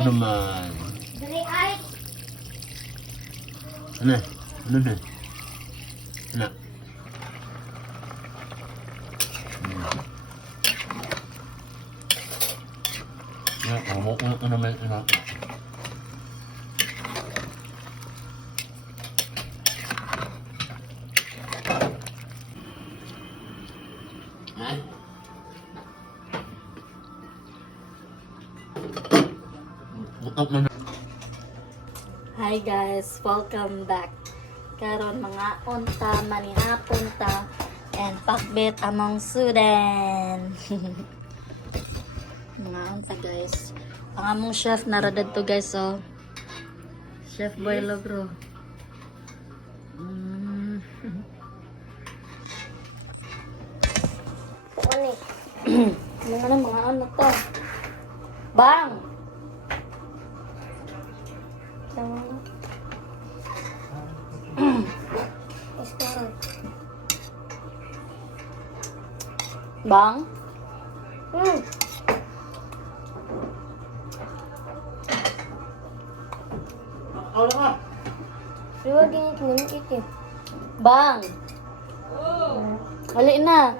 Naman. Dali ay. Ano? Ano na? Ano? Ano naman ina? Hi guys, welcome back. Karon mga unta manihapon ta and pakbet among Sudan. Mga unta guys. Ang among chef naradad to guys, so Chef Boy Logro. Mga ano to? Bang! Bang? Ano ka? Iwag ganit mo ito. Bang! Wali na.